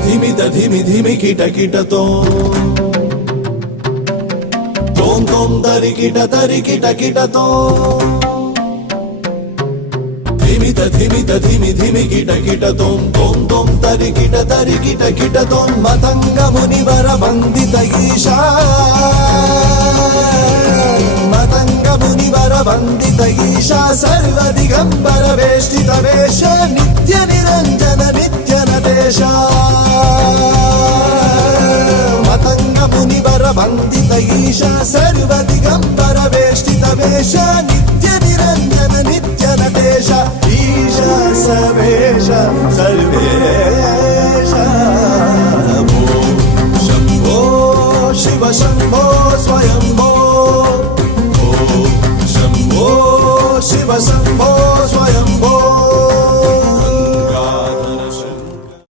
ధిమి ధిమి కిట కిటతో తోం తోం తరికిట కిటతో ధిమి ధిమి కిట కిటతోం తోం తోం తరికిట కిటతోం మతంగ మునివర వందిత ఈశా మతంగ మునివర వందిత ఈశా సర్వ దిగంబర వేష్టిత వేష నిత్య నిరంజన నిత్య నటేశ మతంగ మునివర వందిత ఈశా సర్వ దిగంబర వేష్టిత వేష నిత్య నిరంజన నిత్య నటేశ ఈశ సవేశ సర్వే